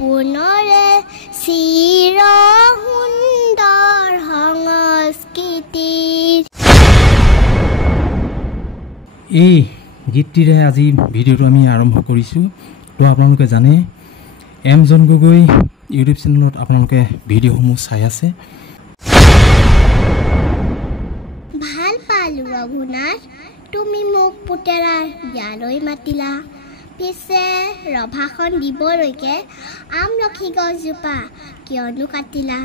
সপোনৰে চিৰ সুন্দৰ সংস্কৃতিৰ। এই গীতটিৰে আজি ভিডিঅ'টো আমি আৰম্ভ কৰিছোঁ। তো আপোনালোকে জানে এম জন গগৈ ইউটিউব চেনেলত আপোনালোকে ভিডিঅ'সমূহ চাই আছে। ভাল পালোঁ ৰঘুনাথ, তুমি মোক পুতেৰাৰ বিয়ালৈ মাতিলা। পিছে ৰভাখন দিবলৈকে আমলখি গছজোপা কিয়নো কাটিলা?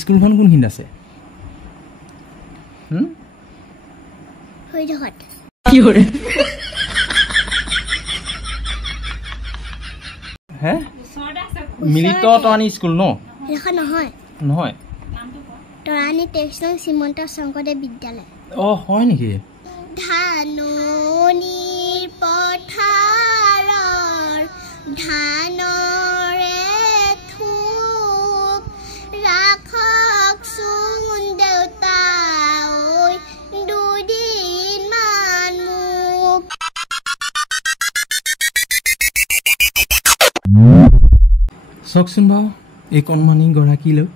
স্কুলখন কোনখিনিত আছে? হে মিলিত তৰাণী স্কুল ন? সেইখন নহয় নহয়, তৰাণী টেক্সন শ্ৰীমন্ত শংকৰদেৱ বিদ্যালয়। হয় নেকি? ধাননিৰ পথাৰৰ ধানৰে থোপ ৰাখকচোন দেউতা ঐ দুদিনমান মোক। চাওকচোন বাৰু এই কণমানি গৰাকীলৈ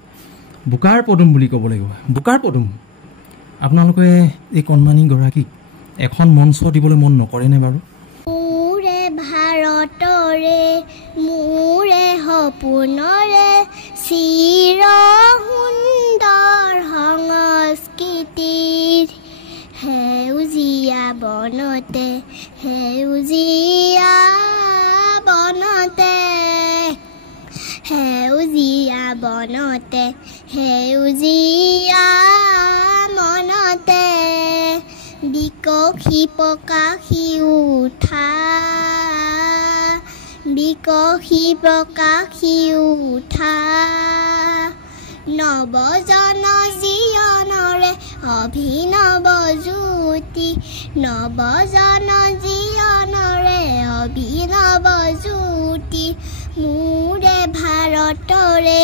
বোকাৰ পদুম বুলি ক'ব লাগিব। বোকাৰ পদুম। আপোনালোকে এই কণমানি গৰাকীক এখন মঞ্চ দিবলৈ মন নকৰেনে বাৰু? মোৰে ভাৰতৰে মোৰে সপোনৰে চিৰ সুন্দৰ সংস্কৃতিৰ। সেউজীয়া বনতে সেউজীয়া বনতে সেউজীয়া বনতে সেউজীয়া মনতে বিকশি প্ৰকাশি উঠা বিকশি প্ৰকাশি উঠা নৱজন জীৱনৰে অভিনৱ জ্যোতি নৱজন জীৱনৰে অভিনৱ জ্যোতি। মোৰে ভাৰতৰে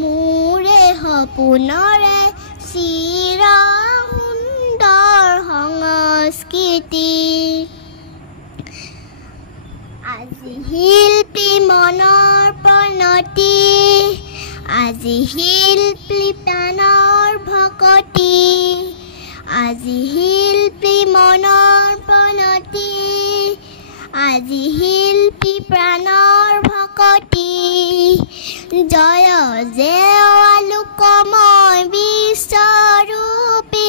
মোৰে সপোনৰে চিৰ সুন্দৰ সংস্কৃতি। আজি শিল্পী মনৰ প্ৰণতি আজি শিল্পী প্ৰাণৰ ভকতি আজি শিল্পী মনৰ প্ৰণতি আজি শিল্পী প্ৰাণৰ ভকতি। জয় জেয় আলোকময় বিশ্বৰূপী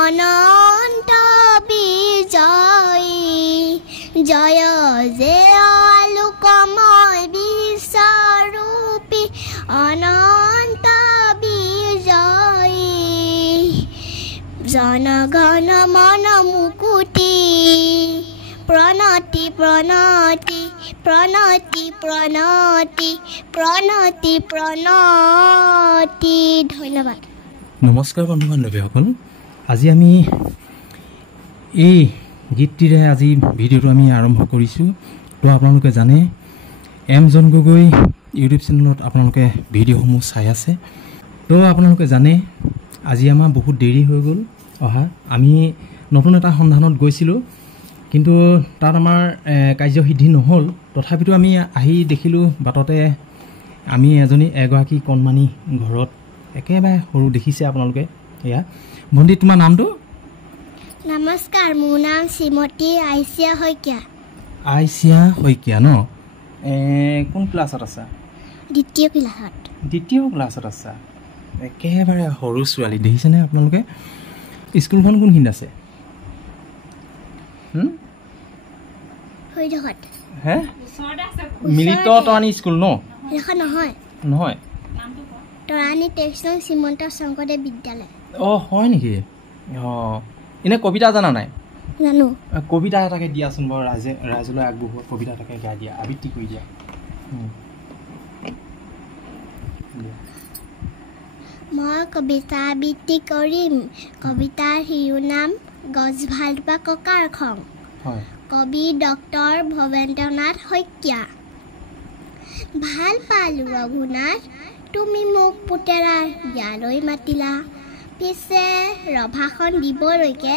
অনন্ত বিজয়ী। জয় জেয় আলোকময় বিশ্বৰূপী অনন্ত বিজয়ী। জনগণ মন মুকুতি প্ৰণতি প্ৰণতি প্ৰণতি প্ৰণতি প্ৰণতি প্ৰণতি। ধন্যবাদ। নমস্কাৰ বন্ধু বান্ধৱীসকল, আজি আমি এই গীতটিৰে আজি ভিডিঅ'টো আমি আৰম্ভ কৰিছোঁ। তো আপোনালোকে জানে এম জন গগৈ ইউটিউব চেনেলত আপোনালোকে ভিডিঅ'সমূহ চাই আছে। তো আপোনালোকে জানে আজি আমাৰ বহুত দেৰি হৈ গ'ল অহা। আমি নতুন এটা সন্ধানত গৈছিলোঁ, কিন্তু তাত আমাৰ কাৰ্যসিদ্ধি নহ'ল। তথাপিতো আমি আহি দেখিলোঁ বাটতে আমি এগৰাকী কণমানি ঘৰত একেবাৰে সৰু দেখিছে আপোনালোকে। এয়া ভণ্টি, তোমাৰ নামটো? নমস্কাৰ, মোৰ নাম শ্ৰীমতী আইচিয়া শইকীয়া। আইচিয়া শইকীয়া ন? কোন ক্লাছত আছা? দ্বিতীয় ক্লাছত। দ্বিতীয় ক্লাছত আছা? একেবাৰে সৰু ছোৱালী দেখিছেনে আপোনালোকে? স্কুলখন কোনখিনিত আছে? হে মিলিত তৰাণী স্কুল ন? সেইখন নহয় নহয়, তৰাণী টেক্সন শ্ৰীমন্ত শংকৰদেৱ বিদ্যালয়। হয় নেকি? এনে কবিতা জানা নাই? জানো। কবিতা এটাকে দিয়াচোন বাৰু, ৰাইজলৈ আগবঢ়োৱা কবিতা এটাকে গাই দিয়া, আবৃত্তি কৰি দিয়া। মই কবিতা আবৃত্তি কৰিম। কবিতাৰ শিৰোনাম গছ ভাল পোৱা ককাৰ খং। কবি ডক্টৰ ভৱেন্দ্ৰনাথ শইকীয়া। ভাল পালোঁ ৰঘুনাথ, তুমি মোক পুতেৰাৰ বিয়ালৈ মাতিলা। পিছে ৰভাখন দিবলৈকে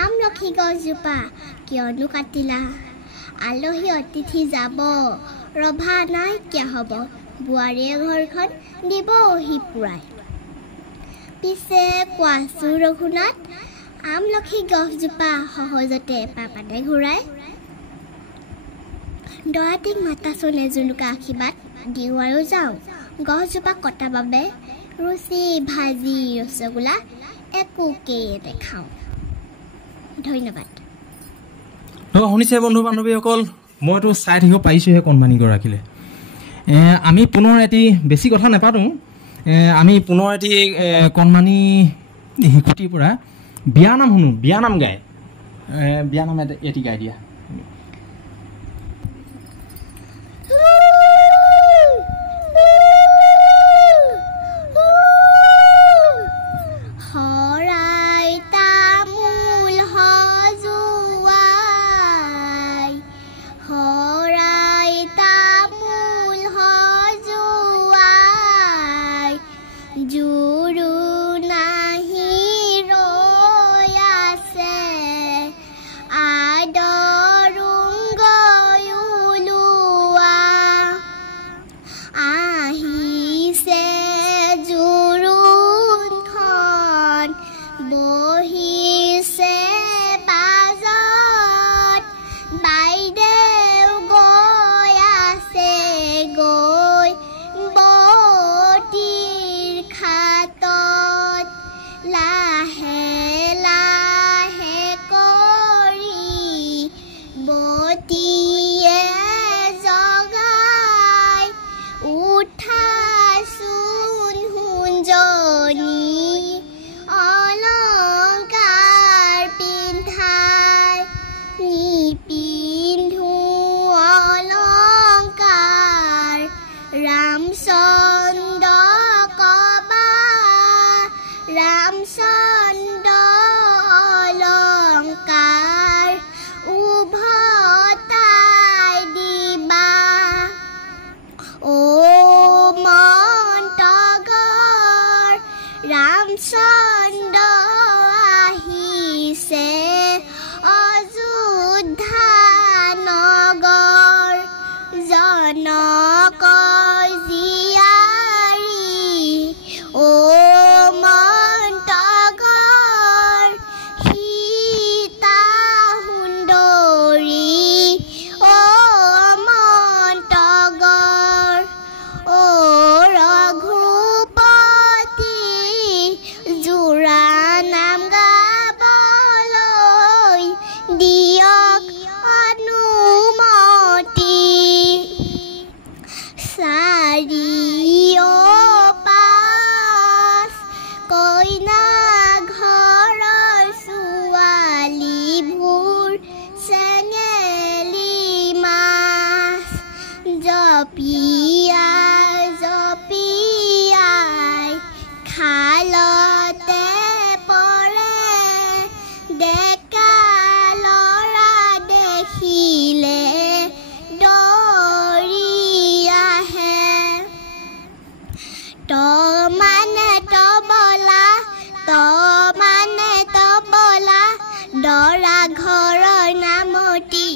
আমলখি গছজোপা কিয়নো কাটিলা আলহী অতিথি যাব ৰভা নাইকিয়া হ'ব বোৱাৰীয়ে ঘৰখন দিব হিপুৰাই পিছে কোৱাচোন ৰঘুনাথ আমলখি গছজোপা সহজতে পাপাতে ঘূৰাই দৰাটিক মাতাচোন এজোলোকা আশীৰ্বাদ দিওঁ আৰু যাওঁ গছজোপা কটা বাবে ৰুচি ভাজি ৰসগোল্লা একোকেই দেখাওঁ ধন্যবাদ শুনিছে বন্ধু বান্ধৱীসকল মইতো চাই থাকিব পাৰিছোঁহে কণমানিগৰাকীলৈ আমি পুনৰ এটি বেছি কথা নাপাতোঁ আমি পুনৰ এটি কণমানি শিশুটিৰ পৰা বিয়ানাম শুনো বিয়ানাম গায় বিয়ানাম এটি গাই দিয়া দৰা ঘৰৰ নামতি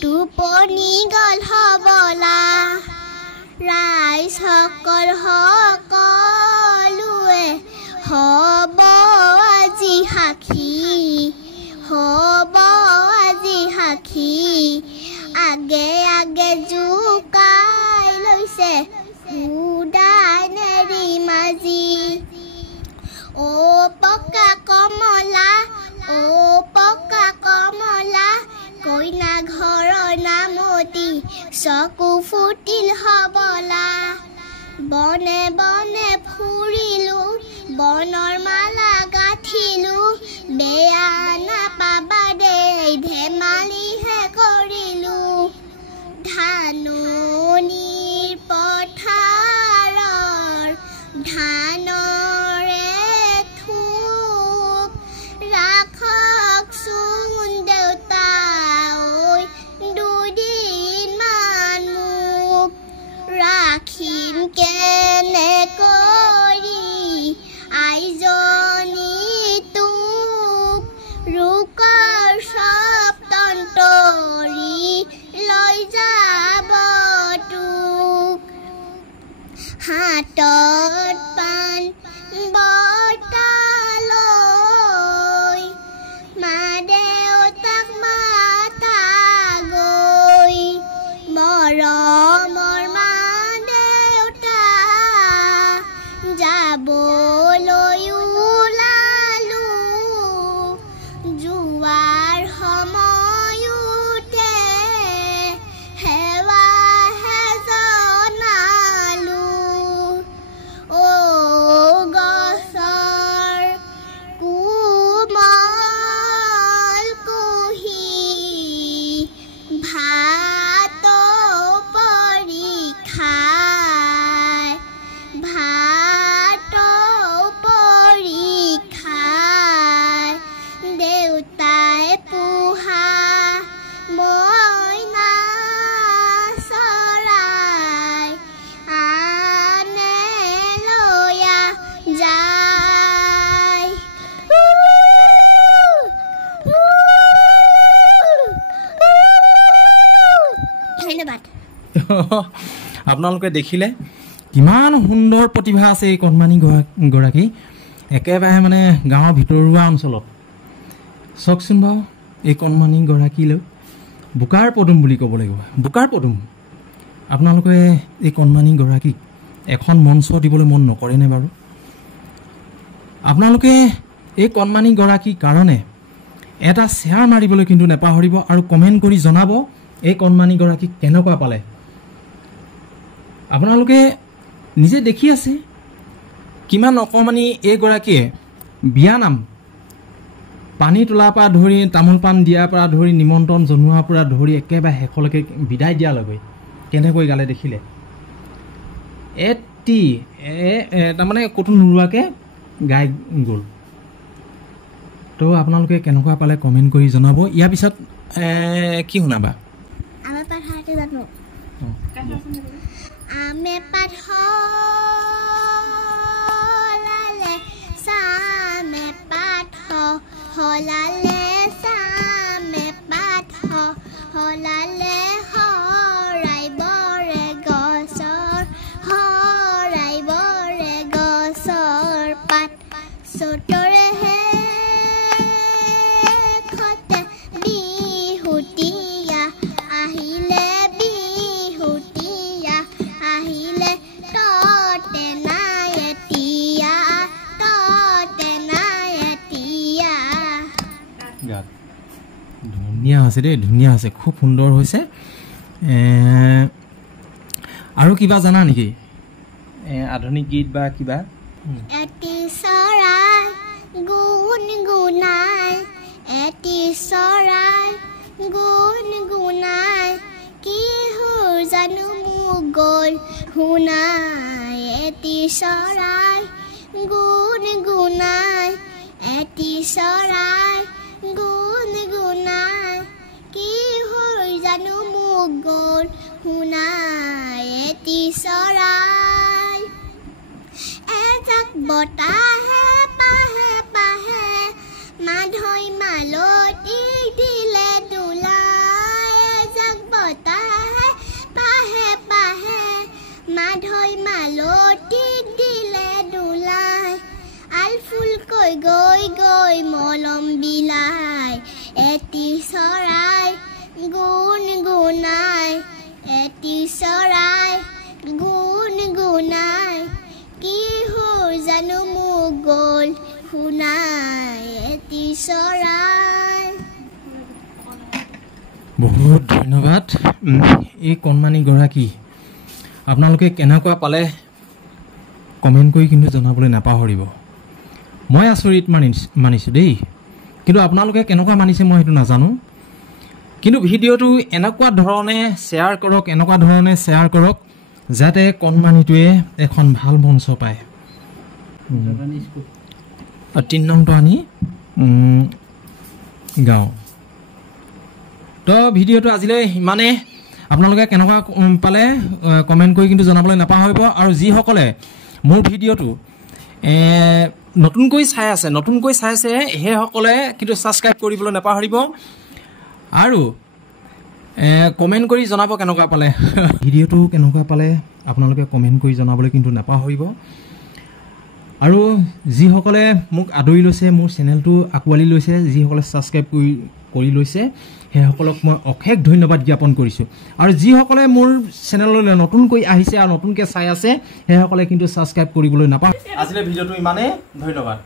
টোপনি গল হবলা ৰাইজ সকলোৱে হব আজি সাক্ষী আগে আগে জুকাই লৈছে উদাই নেৰি মাজি ও পকা কমলা কইনা ঘৰৰ নামতি চকু ফুটিল হবলা বনে বনে ফুৰিলো বনৰ মালা গাঁঠিলো বেয়া নাপাবা দেই ধেমালিহে কৰিলো ধাননিৰ পথাৰৰ ধানৰে থোপ ৰাখকচোন দেউতা ঐ দুদিনমান আপোনালোকে দেখিলে কিমান সুন্দৰ প্ৰতিভা আছে এই কণমানি গৰাকী একেবাৰে মানে গাঁৱৰ ভিতৰুৱা অঞ্চলত চাওকচোন বাৰু এই কণমানি গৰাকীলৈ বোকাৰ পদুম বুলি ক'ব লাগিব বোকাৰ পদুম আপোনালোকে এই কণমানি গৰাকীক এখন মঞ্চ দিবলৈ মন নকৰেনে বাৰু আপোনালোকে এই কণমানি গৰাকীৰ কাৰণে এটা শ্বেয়াৰ মাৰিবলৈ কিন্তু নেপাহৰিব আৰু কমেণ্ট কৰি জনাব এই কণমানি গৰাকীক কেনেকুৱা পালে আপোনালোকে নিজে দেখি আছে কিমান অকমানি এই গৰাকীয়ে বিয়া নাম পানী তোলাৰ পৰা ধৰি তামোল পাণ দিয়াৰ পৰা ধৰি নিমন্ত্ৰণ জনোৱাৰ পৰা ধৰি একেবাৰে শেষলৈকে বিদায় দিয়ালৈকে কেনেকৈ গালে দেখিলে তাৰমানে ক'তো নোৰোৱাকৈ গাই গ'ল তো আপোনালোকে কেনেকুৱা পালে কমেণ্ট কৰি জনাব ইয়াৰ পিছত কি শুনাবা আমি পাঠাটো জানো আমি পাঠলালে সামে পাঠ হলালে সামে পাঠ হলালে হৰাই বৰে গছৰ পাত চতৰে হে খতে বিহুতীয়া আহিলে ততে নাই এতিয়া ধুনীয়া হৈছে দেই ধুনীয়া হৈছে খুব সুন্দৰ হৈছে আৰু কিবা জানা নেকি আধুনিক গীত বা কিবা এটি চৰাই গুণগুণাই এটি চৰাই গুণগুণাই কিহৰ জানো মোক গ'ল শুনাই এটি চৰাই গুণগুণাই এটি চৰাই গুণগুণাই কিহৰ জানো মোক গ'ল শুনাই এটি চৰাই এজাক বতাহে পাহে পাহে মাধৈ মালতী দিলে দোলাই এজাক বতাহে পাহে পাহে মাধৈ মালতী দিলে দোলাই আলফুলকৈ গৈ গৈ মলম বিলাই এটি চৰাই গুণগুণাই এটি চৰাই গুণগুণাই কিহৰ জানো মোক গ'ল শুনাই এটি চৰাই বহুত ধন্যবাদ এই কণমানি গৰাকী আপোনালোকে কেনেকুৱা পালে কমেণ্ট কৰি কিন্তু জনাবলৈ নাপাহৰিব মই আচৰিত মানিছোঁ দেই কিন্তু আপোনালোকে কেনেকুৱা মানিছে মই সেইটো নাজানো কিন্তু ভিডিঅ'টো এনেকুৱা ধৰণে শ্বেয়াৰ কৰক যাতে কণমানিটোৱে এখন ভাল মঞ্চ পায় 3 নম্বৰটো আনি গাওঁ তো ভিডিঅ'টো আজিলৈ ইমানেই আপোনালোকে কেনেকুৱা পালে কমেণ্ট কৰি কিন্তু জনাবলৈ নাপাহৰিব আৰু যিসকলে মোৰ ভিডিঅ'টো নতুনকৈ চাই আছে সেইসকলে কিন্তু ছাবস্ক্ৰাইব কৰিবলৈ নাপাহৰিব আৰু কমেণ্ট কৰি জনাব কেনেকুৱা পালে ভিডিঅ'টো কেনেকুৱা পালে আপোনালোকে কমেণ্ট কৰি জনাবলৈ কিন্তু নাপাহৰিব আৰু যিসকলে মোক আদৰি লৈছে মোৰ চেনেলটো আঁকোৱালি লৈছে যিসকলে ছাবস্ক্ৰাইব কৰি লৈছে সেইসকলক মই অশেষ ধন্যবাদ জ্ঞাপন কৰিছোঁ আৰু যিসকলে মোৰ চেনেললৈ নতুনকৈ আহিছে আৰু নতুনকৈ চাই আছে সেইসকলে কিন্তু ছাবস্ক্ৰাইব কৰিবলৈ নাপাহৰিব আজিলৈ ভিডিঅ'টো ইমানেই ধন্যবাদ